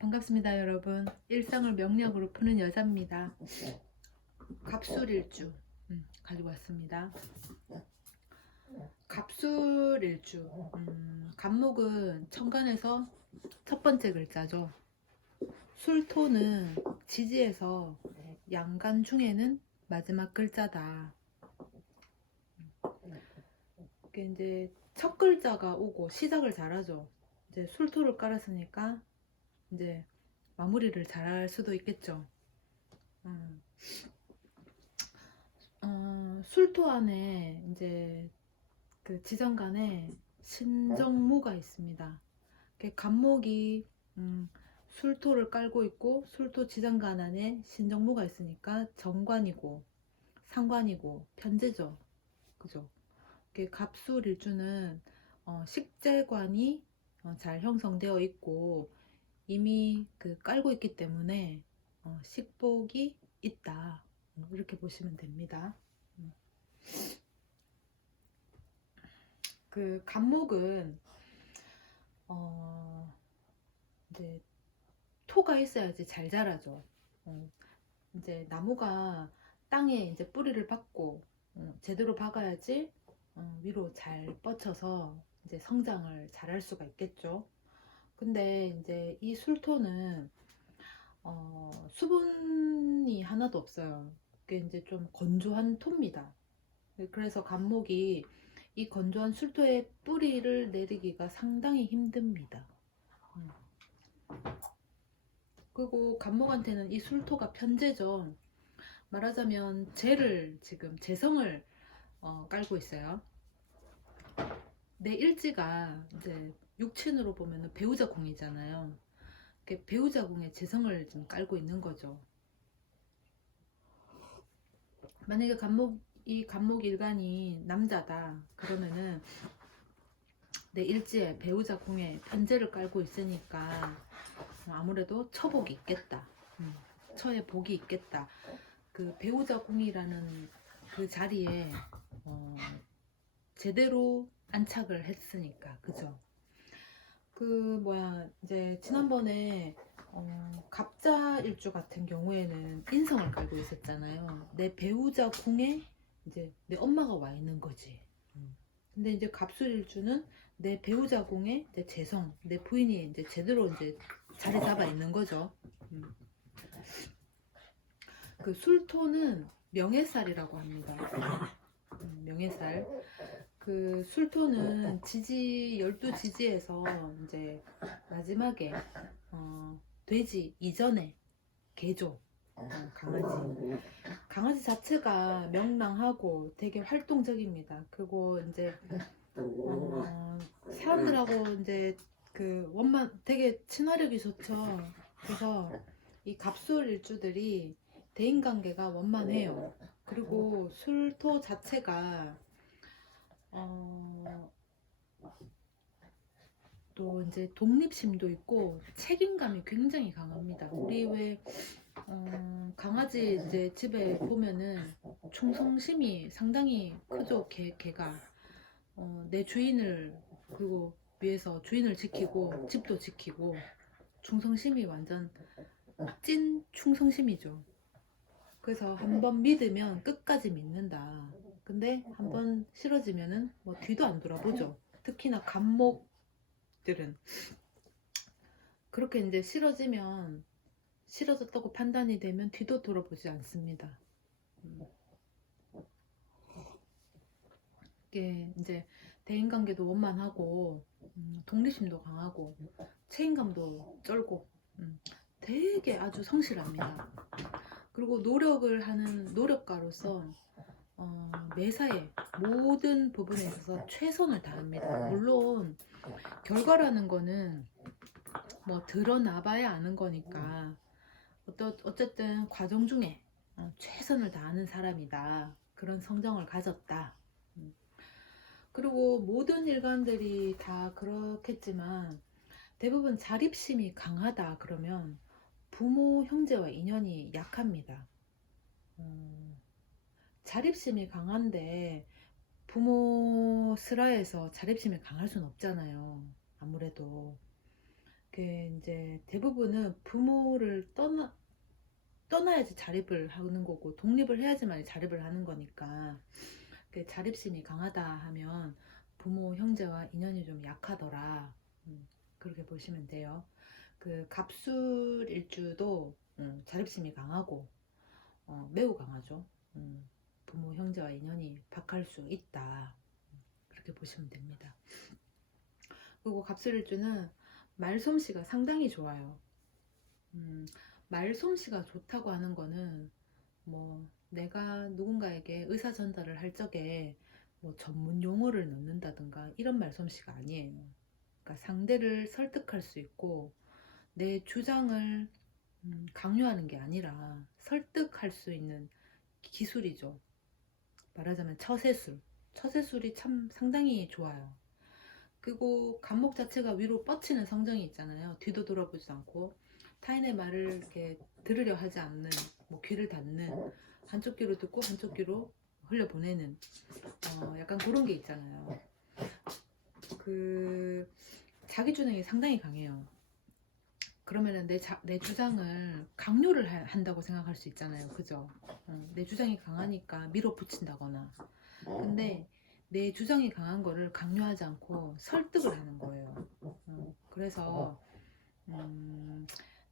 반갑습니다, 여러분. 일상을 명략으로 푸는 여자입니다. 갑술일주 가지고 왔습니다. 갑술일주. 갑목은 천간에서 첫 번째 글자죠. 술토는 지지에서 양간 중에는 마지막 글자다. 이제 첫 글자가 오고 시작을 잘하죠. 이제 술토를 깔았으니까 이제 마무리를 잘할 수도 있겠죠. 술토 안에 이제 그 지정간에 신정무가 있습니다. 갑목이 술토를 깔고 있고 술토 지정간 안에 신정무가 있으니까 정관이고 상관이고 편제죠. 그죠? 갑술일주는 식재관이 잘 형성되어 있고 이미 깔고 있기 때문에 식복이 있다. 이렇게 보시면 됩니다. 그 갑목은 이제 토가 있어야지 잘 자라죠. 이제 나무가 땅에 이제 뿌리를 박고 제대로 박아야지 위로 잘 뻗쳐서 이제 성장을 잘 할 수가 있겠죠. 근데 이제 이 술토는 수분이 하나도 없어요. 그게 이제 좀 건조한 토입니다. 그래서 갑목이 이 건조한 술토에 뿌리를 내리기가 상당히 힘듭니다. 그리고 갑목한테는 이 술토가 편재죠. 말하자면 지금 재성을 깔고 있어요. 내 일지가 이제 육친으로 보면 배우자 궁이잖아요. 배우자 궁에 재성을 지금 깔고 있는 거죠. 만약에 이 갑목 일간이 남자다 그러면은 내 일지에 배우자 궁에 편재를 깔고 있으니까 아무래도 처복이 있겠다. 처에 복이 있겠다. 그 배우자 궁이라는 그 자리에 제대로 안착을 했으니까. 그죠? 이제 지난번에 갑자 일주 같은 경우에는 인성을 깔고 있었잖아요. 내 배우자 궁에 이제 내 엄마가 와 있는 거지. 근데 이제 갑술 일주는 내 배우자 궁에 이제 재성, 내 부인이 이제 제대로 이제 자리 잡아 있는 거죠. 그 술토는 명예살이라고 합니다. 명예살. 그 술토는 지지 12지지에서 이제 마지막에 돼지 이전에 개조. 강아지 자체가 명랑하고 되게 활동적입니다. 그리고 이제 사람들하고 이제 그 원만 되게 친화력이 좋죠. 그래서 이 갑술 일주들이 대인관계가 원만해요. 그리고 술토 자체가 또 이제 독립심도 있고 책임감이 굉장히 강합니다. 우리 왜 강아지 이제 집에 보면은 충성심이 상당히 크죠. 개가 내 주인을 그리고 위해서 주인을 지키고 집도 지키고 충성심이 완전 찐 충성심이죠. 그래서 한번 믿으면 끝까지 믿는다. 근데 한번 싫어지면은 뭐 뒤도 안 돌아보죠. 특히나 갑목들은 그렇게 이제 싫어졌다고 판단이 되면 뒤도 돌아보지 않습니다. 이게 이제 대인관계도 원만하고 독립심도 강하고 책임감도 쩔고 되게 아주 성실합니다. 그리고 노력을 하는 노력가로서 매사에 모든 부분에 있어서 최선을 다합니다. 물론 결과라는 거는 뭐 드러나봐야 아는 거니까 어쨌든 과정 중에 최선을 다하는 사람이다. 그런 성정을 가졌다. 그리고 모든 일관들이 다 그렇겠지만 대부분 자립심이 강하다 그러면 부모 형제와 인연이 약합니다. 자립심이 강한데 부모 슬하에서 자립심이 강할 순 없잖아요. 아무래도 그 이제 대부분은 부모를 떠나야지 자립을 하는 거고 독립을 해야지만 자립을 하는 거니까 그 자립심이 강하다 하면 부모 형제와 인연이 좀 약하더라. 그렇게 보시면 돼요. 그 갑술일주도 자립심이 강하고 매우 강하죠. 부모 형제와 인연이 박할 수 있다. 그렇게 보시면 됩니다. 그리고 갑술일주는 말솜씨가 상당히 좋아요. 말솜씨가 좋다고 하는 거는 뭐 내가 누군가에게 의사 전달을 할 적에 뭐 전문 용어를 넣는다든가 이런 말솜씨가 아니에요. 그러니까 상대를 설득할 수 있고 내 주장을 강요하는 게 아니라 설득할 수 있는 기술이죠. 말하자면 처세술. 처세술이 참 상당히 좋아요. 그리고 간목 자체가 위로 뻗치는 성정이 있잖아요. 뒤도 돌아보지 않고 타인의 말을 이렇게 들으려 하지 않는, 뭐 귀를 닫는, 한쪽 귀로 듣고 한쪽 귀로 흘려보내는 약간 그런 게 있잖아요. 그 자기 주장이 상당히 강해요. 그러면은 내 주장을 강요를 한다고 생각할 수 있잖아요. 그죠? 내 주장이 강하니까 밀어붙인다거나. 근데 내 주장이 강한 거를 강요하지 않고 설득을 하는 거예요. 그래서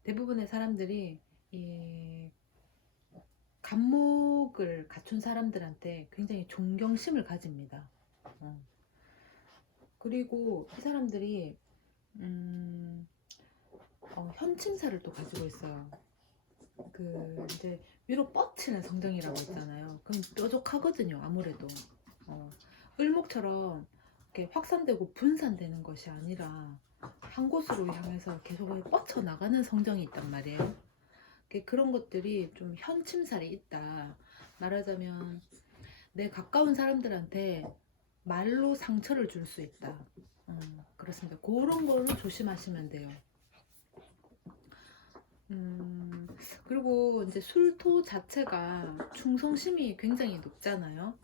대부분의 사람들이 이 간목을 갖춘 사람들한테 굉장히 존경심을 가집니다. 그리고 이 사람들이 현침사를 또 가지고 있어요. 그 이제 위로 뻗치는 성정이라고 했잖아요. 그럼 뾰족하거든요. 아무래도 을목처럼 이렇게 확산되고 분산되는 것이 아니라 한 곳으로 향해서 계속 뻗쳐 나가는 성정이 있단 말이에요. 그런 것들이 좀 현침살이 있다. 말하자면 내 가까운 사람들한테 말로 상처를 줄 수 있다. 그렇습니다. 그런 걸로 조심하시면 돼요. 그리고 이제 술토 자체가 충성심이 굉장히 높잖아요.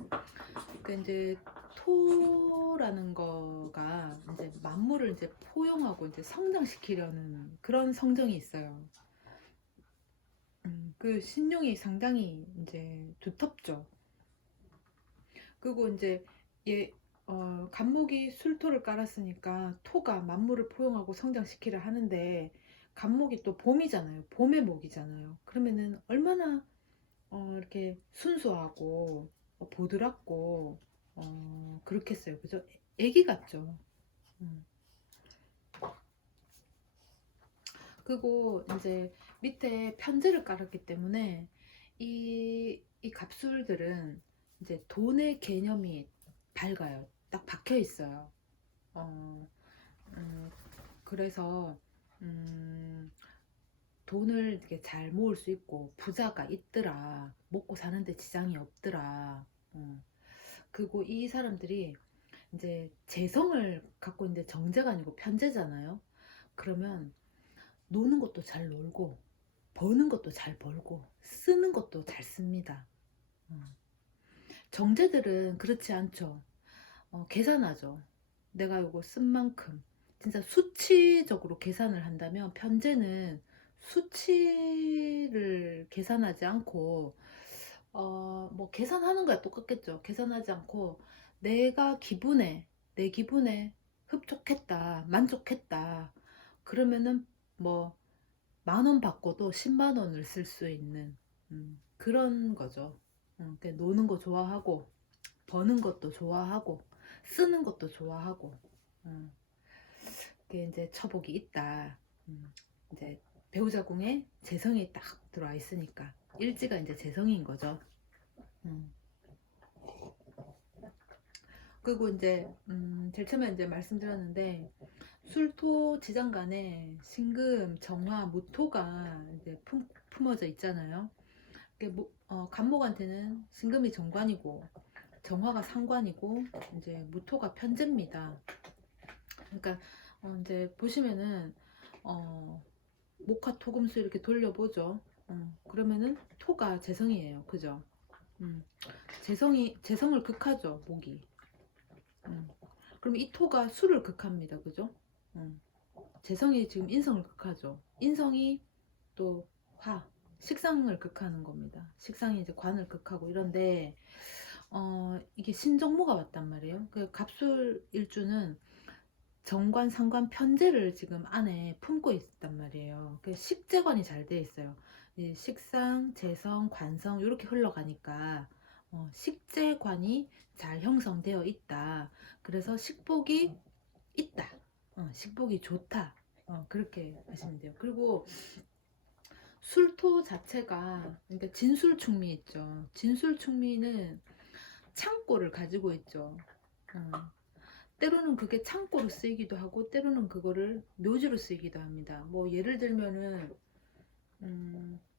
그러니까 이제 토라는 거가 이제 만물을 이제 포용하고 이제 성장시키려는 그런 성정이 있어요. 그 신용이 상당히 이제 두텁죠. 그리고 이제 간목이 술토를 깔았으니까 토가 만물을 포용하고 성장시키려 하는데 간목이 또 봄이잖아요. 봄의 목이잖아요. 그러면은 얼마나 이렇게 순수하고 보드랍고 그렇겠어요. 그죠? 애기 같죠. 음. 그리고 이제 밑에 편지를 깔았기 때문에 이 갑술들은 이제 돈의 개념이 밝아요. 딱 박혀 있어요. 어, 그래서 음, 돈을 이렇게 잘 모을 수 있고 부자가 있더라. 먹고 사는데 지장이 없더라. 그리고 이 사람들이 이제 재성을 갖고 있는데 정제가 아니고 편제잖아요. 그러면 노는 것도 잘 놀고 버는 것도 잘 벌고 쓰는 것도 잘 씁니다. 정제들은 그렇지 않죠. 계산하죠. 내가 요거 쓴 만큼 진짜 수치적으로 계산을 한다면 편제는 수치를 계산하지 않고 뭐 계산하는 거야 똑같겠죠. 계산하지 않고 내 기분에 흡족했다, 만족했다. 그러면은 뭐 10,000원 받고도 10만 원을 쓸 수 있는 그런 거죠. 그러니까 노는 거 좋아하고 버는 것도 좋아하고 쓰는 것도 좋아하고 그게 이제 처복이 있다. 이제 배우자 궁에 재성이 딱 들어와 있으니까 일지가 이제 재성인 거죠. 음. 그리고 이제 제일 처음에 이제 말씀드렸는데 술토 지장 간에 신금, 정화, 무토가 이제 품어져 있잖아요. 간목한테는 신금이 정관이고 정화가 상관이고 이제 무토가 편제입니다. 그러니까 이제 보시면은 목화 토금수 이렇게 돌려보죠. 그러면은 토가 재성이에요. 그죠? 재성을 극하죠. 목이. 그럼 이 토가 수를 극합니다. 그죠? 재성이 지금 인성을 극하죠. 인성이 또 화, 식상을 극하는 겁니다. 식상이 이제 관을 극하고 이런데 이게 신정모가 왔단 말이에요. 그 갑술 일주는 정관, 상관, 편재를 지금 안에 품고 있단 말이에요. 그 식재관이 잘 돼 있어요. 이 식상, 재성, 관성 이렇게 흘러가니까 식재관이 잘 형성되어 있다. 그래서 식복이 있다. 식복이 좋다. 그렇게 하시면 돼요. 그리고 술토 자체가 그러니까 진술충미 있죠. 진술충미는 창고를 가지고 있죠. 어, 때로는 그게 창고로 쓰이기도 하고 때로는 그거를 묘지로 쓰이기도 합니다. 뭐 예를 들면은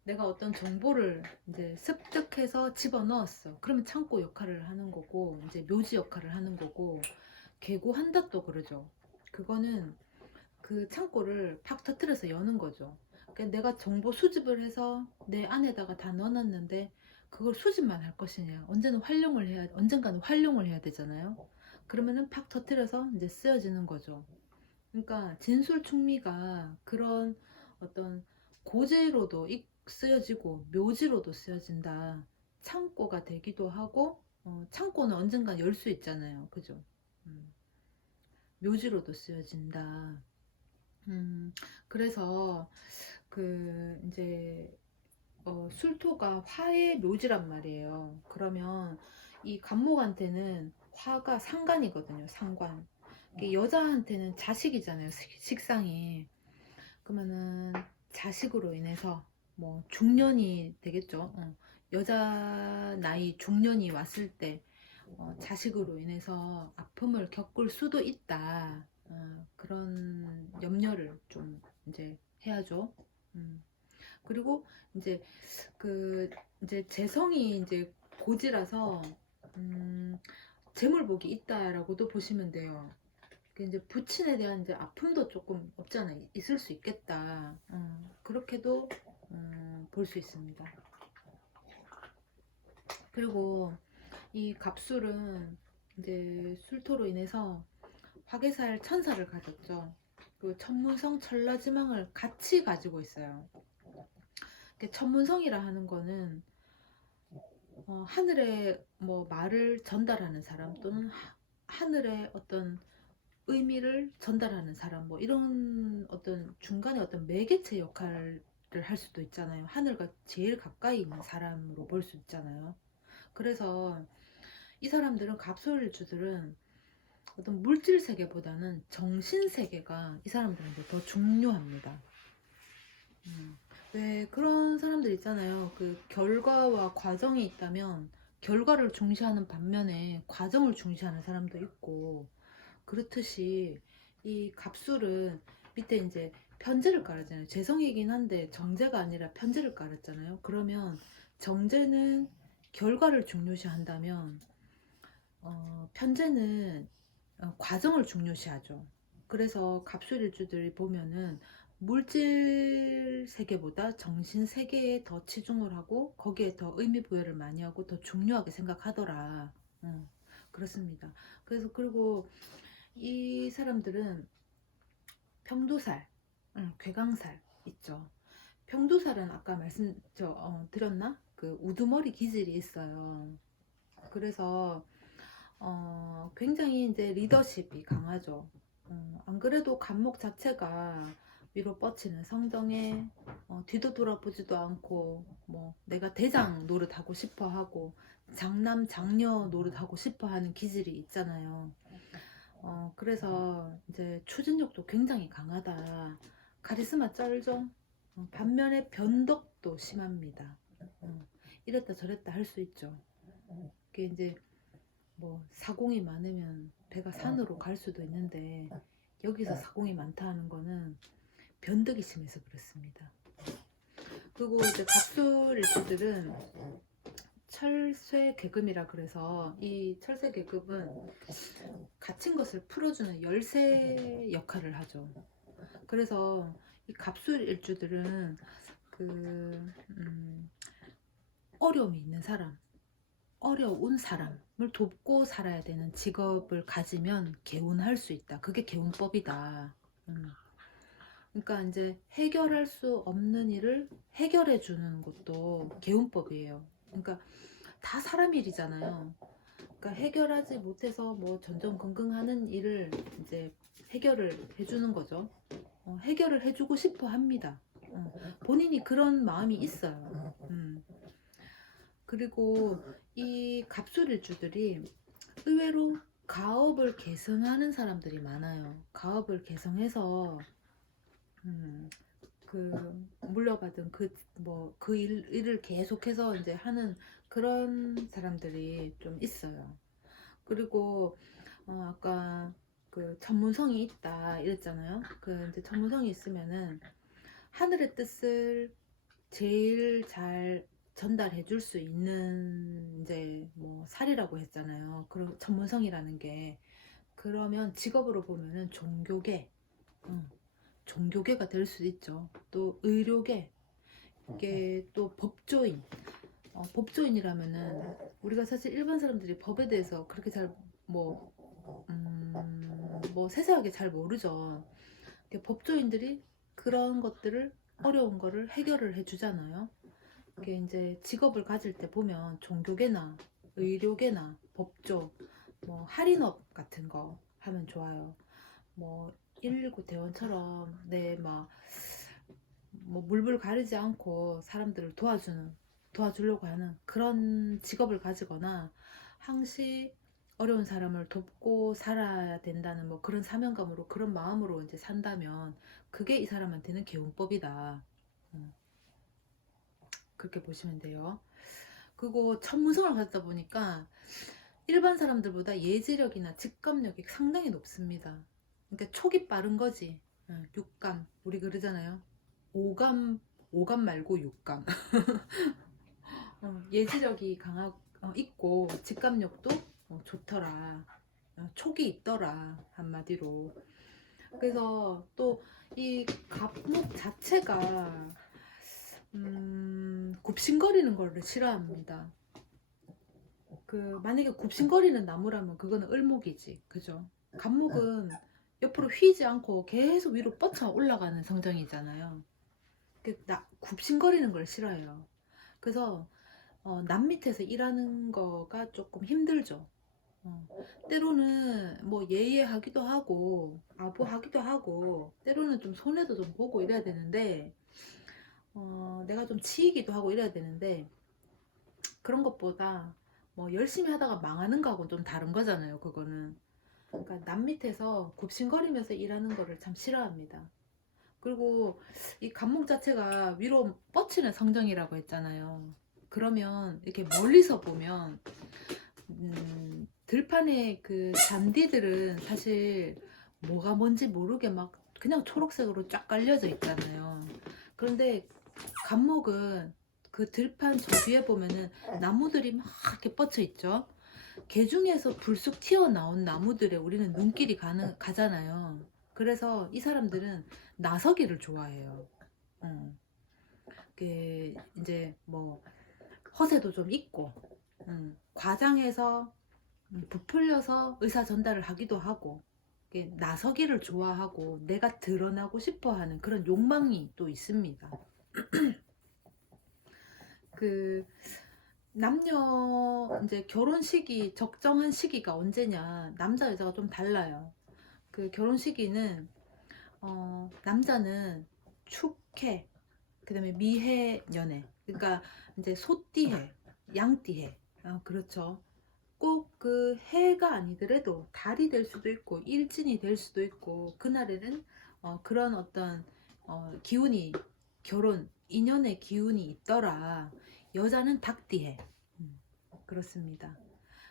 내가 어떤 정보를 이제 습득해서 집어넣었어. 그러면 창고 역할을 하는 거고 이제 묘지 역할을 하는 거고 개고한다 또 그러죠. 그거는 그 창고를 팍 터트려서 여는 거죠. 그러니까 내가 정보 수집을 해서 내 안에다가 다 넣어놨는데 그걸 수집만 할 것이냐? 언젠가는 활용을 해야 되잖아요. 그러면은 팍 터트려서 이제 쓰여지는 거죠. 그러니까 진술충미가 그런 어떤 고지로도 쓰여지고 묘지로도 쓰여진다. 창고가 되기도 하고 창고는 언젠가 열 수 있잖아요. 그죠? 음, 묘지로도 쓰여진다. 그래서 그 이제 술토가 화의 묘지란 말이에요. 그러면 이 간목한테는 화가 상관이거든요. 상관. 이게 여자한테는 자식이잖아요. 식상이. 그러면은 자식으로 인해서 뭐 중년이 되겠죠. 여자 나이 중년이 왔을 때 자식으로 인해서 아픔을 겪을 수도 있다. 그런 염려를 좀 이제 해야죠. 음. 그리고 이제 그 이제 재성이 이제 고지라서 재물복이 있다라고도 보시면 돼요. 그 이제 부친에 대한 이제 아픔도 조금 없잖아 있을 수 있겠다. 그렇게도 볼 수 있습니다. 그리고 이 갑술은 이제 술토로 인해서 화개살 천사를 가졌죠. 그 천문성 천라지망을 같이 가지고 있어요. 천문성이라 하는 거는 하늘의 뭐 말을 전달하는 사람 또는 하늘의 어떤 의미를 전달하는 사람 뭐 이런 어떤 중간에 어떤 매개체 역할을 할 수도 있잖아요. 하늘과 제일 가까이 있는 사람으로 볼 수 있잖아요. 그래서 이 사람들은 갑술일주들은 어떤 물질 세계보다는 정신 세계가 이 사람들한테 더 중요합니다. 왜 그런 사람들 있잖아요. 그 결과와 과정이 있다면 결과를 중시하는 반면에 과정을 중시하는 사람도 있고 그렇듯이 이 갑술은 밑에 이제 편제를 깔았잖아요. 재성이긴 한데 정제가 아니라 편제를 깔았잖아요. 그러면 정제는 결과를 중요시한다면 편제는 과정을 중요시하죠. 그래서 갑술일주들이 보면은 물질 세계보다 정신 세계에 더 치중을 하고 거기에 더 의미 부여를 많이 하고 더 중요하게 생각하더라. 그렇습니다. 그래서 그리고 이 사람들은 평도살, 괴강살 있죠. 평도살은 아까 드렸나? 그 우두머리 기질이 있어요. 그래서 굉장히 이제 리더십이 강하죠. 안 그래도 간목 자체가 위로 뻗치는 성정에 뒤도 돌아보지도 않고 뭐 내가 대장 노릇하고 싶어 하고 장남 장녀 노릇하고 싶어 하는 기질이 있잖아요. 그래서 이제 추진력도 굉장히 강하다. 카리스마 쩔죠. 반면에 변덕도 심합니다. 이랬다 저랬다 할 수 있죠. 그게 이제 뭐 사공이 많으면 배가 산으로 갈 수도 있는데 여기서 사공이 많다 하는 거는 변덕이 심해서 그렇습니다. 그리고 이제 갑술일주들은 철쇠계금이라 그래서 이 철쇠계금은 갇힌 것을 풀어주는 열쇠 역할을 하죠. 그래서 이 갑술일주들은 그 어려움이 있는 사람, 어려운 사람을 돕고 살아야 되는 직업을 가지면 개운할 수 있다. 그게 개운법이다. 그러니까 이제 해결할 수 없는 일을 해결해 주는 것도 개운법이에요. 그러니까 다 사람 일이잖아요. 그러니까 해결하지 못해서 뭐 전전긍긍하는 일을 이제 해결을 해주는 거죠. 해결을 해주고 싶어 합니다. 본인이 그런 마음이 있어요. 그리고 이 갑술일주들이 의외로 가업을 개성하는 사람들이 많아요. 가업을 개성해서 물려받은 일을 계속해서 이제 하는 그런 사람들이 좀 있어요. 그리고 아까 그 전문성이 있다 이랬잖아요. 그 이제 전문성이 있으면은 하늘의 뜻을 제일 잘 전달해 줄 수 있는 이제 뭐 살이라고 했잖아요. 그런 전문성이라는 게 그러면 직업으로 보면은 종교계, 종교계가 될 수 있죠. 또 의료계, 이게 또 법조인, 법조인이라면은 우리가 사실 일반 사람들이 법에 대해서 그렇게 뭐, 뭐 세세하게 잘 모르죠. 법조인들이 그런 것들을 어려운 거를 해결을 해주잖아요. 이게 이제 직업을 가질 때 보면 종교계나 의료계나 법조, 뭐 할인업 같은 거 하면 좋아요. 뭐 119 대원처럼 뭐 물불 가리지 않고 사람들을 도와주려고 하는 그런 직업을 가지거나 항시 어려운 사람을 돕고 살아야 된다는 뭐 그런 사명감으로 그런 마음으로 이제 산다면 그게 이 사람한테는 개운법이다. 그렇게 보시면 돼요. 그리고 천문성을 가졌다 보니까 일반 사람들보다 예지력이나 직감력이 상당히 높습니다. 그러니까 촉이 빠른 거지. 육감 우리 그러잖아요. 오감 말고 육감. 예지력이 있고 직감력도 좋더라. 촉이 있더라 한마디로. 그래서 또 이 갑목 자체가 굽신거리는 거를 싫어합니다. 만약에 굽신거리는 나무라면 그거는 을목이지, 그죠? 갑목은 옆으로 휘지 않고 계속 위로 뻗쳐 올라가는 성정이잖아요. 굽신거리는 걸 싫어해요. 그래서 남 밑에서 일하는 거가 조금 힘들죠. 때로는 뭐 예예하기도 하고 아부하기도 하고 때로는 좀 손해도 좀 보고 이래야 되는데 내가 좀 치이기도 하고 이래야 되는데 그런 것보다 뭐 열심히 하다가 망하는 거하고는 좀 다른 거잖아요. 그거는 그러니까 남 밑에서 굽신거리면서 일하는 거를 참 싫어합니다. 그리고 이 갑목 자체가 위로 뻗치는 성정이라고 했잖아요. 그러면 이렇게 멀리서 보면 들판에 그 잔디들은 사실 뭐가 뭔지 모르게 막 그냥 초록색으로 쫙 깔려져 있잖아요. 그런데 갑목은 그 들판 저 뒤에 보면은 나무들이 막 이렇게 뻗쳐 있죠. 개 중에서 불쑥 튀어나온 나무들에 우리는 눈길이 가잖아요. 그래서 이 사람들은 나서기를 좋아해요. 그 이제 뭐 허세도 좀 있고, 과장해서 부풀려서 의사 전달을 하기도 하고, 나서기를 좋아하고 내가 드러나고 싶어하는 그런 욕망이 또 있습니다. 그 남녀 이제 결혼 시기 적정한 시기가 언제냐 남자 여자가 좀 달라요. 그 결혼 시기는 남자는 축해 그다음에 미해 연애 그러니까 이제 소띠해 양띠해 그렇죠. 꼭 그 해가 아니더라도 달이 될 수도 있고 일진이 될 수도 있고 그날에는 그런 어떤 기운이 결혼 인연의 기운이 있더라. 여자는 닭띠해 그렇습니다.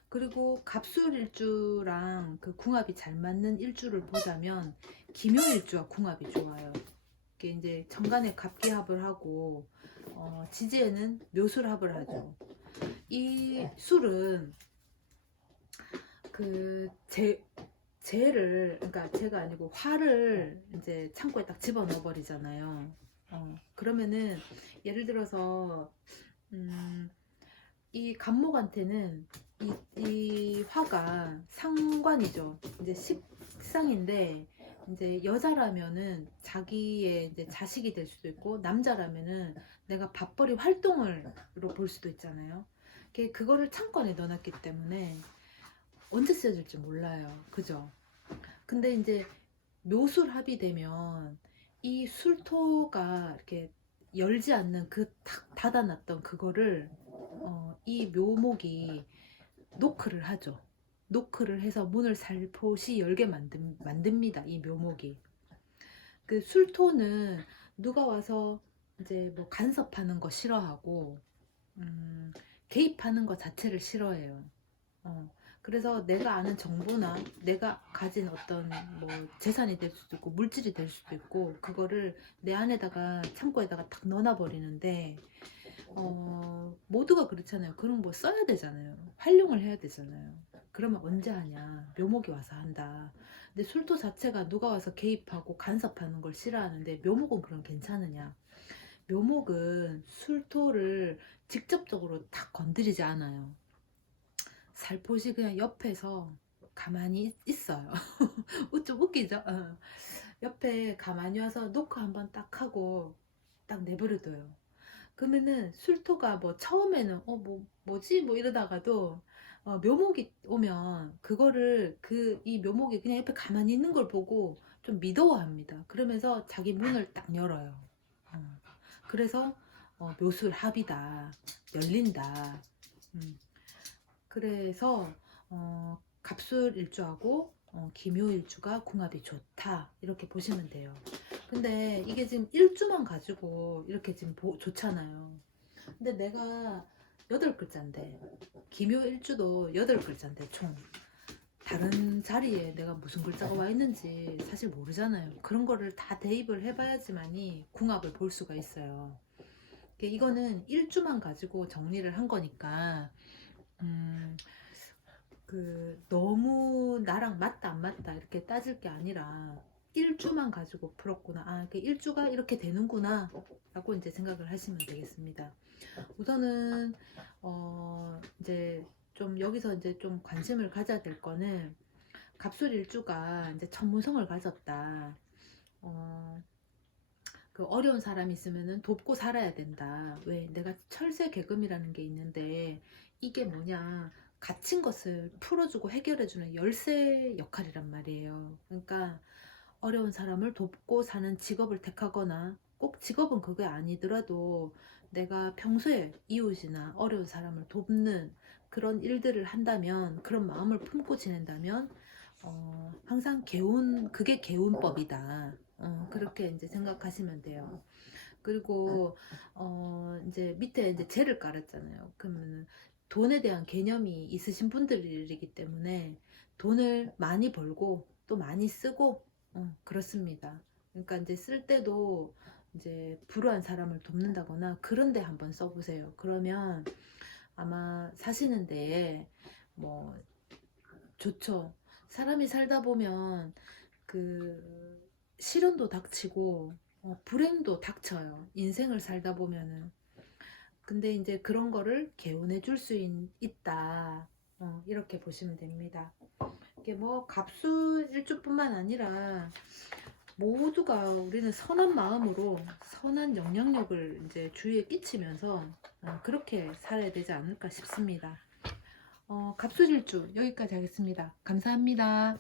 그리고 갑술일주랑 그 궁합이 잘 맞는 일주를 보자면 기묘일주와 궁합이 좋아요. 이게 이제 정간에 갑기합을 하고 지지에는 묘술합을 하죠. 이 술은 그 재를 그러니까 재가 아니고 화를 이제 창고에 딱 집어넣어 버리잖아요. 그러면은 예를 들어서 이 갑목한테는 이 화가 상관이죠. 이제 식상인데 이제 여자라면은 자기의 이제 자식이 될 수도 있고, 남자라면은 내가 밥벌이 활동을로 볼 수도 있잖아요. 그거를 창고에 넣어놨기 때문에 언제 쓰여질지 몰라요. 그죠? 근데 이제 묘술합이 되면 이 술토가 이렇게 열지 않는 그 탁 닫아놨던 그거를 이 묘목이 노크를 하죠. 노크를 해서 문을 살포시 열게 만듭니다. 이 묘목이. 그 술토는 누가 와서 이제 뭐 간섭하는 거 싫어하고, 음, 개입하는 거 자체를 싫어해요. 어, 그래서 내가 아는 정보나 내가 가진 어떤 뭐 재산이 될 수도 있고 물질이 될 수도 있고 그거를 내 안에다가 창고에다가 딱 넣어놔 버리는데, 모두가 그렇잖아요. 그런 거 써야 되잖아요. 활용을 해야 되잖아요. 그러면 언제 하냐? 묘목이 와서 한다. 근데 술토 자체가 누가 와서 개입하고 간섭하는 걸 싫어하는데 묘목은 그럼 괜찮으냐? 묘목은 술토를 직접적으로 딱 건드리지 않아요. 살포시 그냥 옆에서 가만히 있어요. 좀 웃기죠? 옆에 가만히 와서 노크 한번 딱 하고 딱 내버려둬요. 그러면은 술토가 뭐 처음에는 뭐지 뭐 이러다가도 묘목이 오면 그거를 이 묘목이 그냥 옆에 가만히 있는 걸 보고 좀 미더워합니다. 그러면서 자기 문을 딱 열어요. 그래서 묘술합이다, 열린다. 음. 그래서 갑술일주하고 기묘일주가 궁합이 좋다 이렇게 보시면 돼요. 근데 이게 지금 일주만 가지고 이렇게 지금 좋잖아요. 근데 내가 8글자인데 기묘일주도 8글자인데 총 다른 자리에 내가 무슨 글자가 와 있는지 사실 모르잖아요. 그런 거를 다 대입을 해봐야지만이 궁합을 볼 수가 있어요. 이거는 일주만 가지고 정리를 한 거니까 음, 너무 나랑 맞다 안 맞다 이렇게 따질 게 아니라 일주만 가지고 풀었구나. 그 일주가 이렇게 되는구나 라고 이제 생각을 하시면 되겠습니다. 우선은 이제 좀 여기서 이제 좀 관심을 가져야 될 거는 갑술일주가 이제 천무성을 가졌다. 그 어려운 사람이 있으면은 돕고 살아야 된다. 왜? 내가 철새개금이라는 게 있는데 이게 뭐냐? 갇힌 것을 풀어주고 해결해주는 열쇠 역할이란 말이에요. 그러니까 어려운 사람을 돕고 사는 직업을 택하거나 꼭 직업은 그게 아니더라도 내가 평소에 이웃이나 어려운 사람을 돕는 그런 일들을 한다면, 그런 마음을 품고 지낸다면 항상 그게 개운법이다. 그렇게 이제 생각하시면 돼요. 그리고 이제 밑에 이제 재를 깔았잖아요. 그러면 돈에 대한 개념이 있으신 분들이기 때문에 돈을 많이 벌고 또 많이 쓰고 그렇습니다. 그러니까 이제 쓸 때도 이제 불우한 사람을 돕는다거나 그런데 한번 써보세요. 그러면 아마 사시는 데에 뭐 좋죠. 사람이 살다 보면 그 시련도 닥치고 불행도 닥쳐요. 인생을 살다 보면은. 근데 이제 그런 거를 개운해 줄 수 있다. 이렇게 보시면 됩니다. 이게 뭐 갑수일주뿐만 아니라 모두가 우리는 선한 마음으로 선한 영향력을 이제 주위에 끼치면서 그렇게 살아야 되지 않을까 싶습니다. 갑수일주 여기까지 하겠습니다. 감사합니다.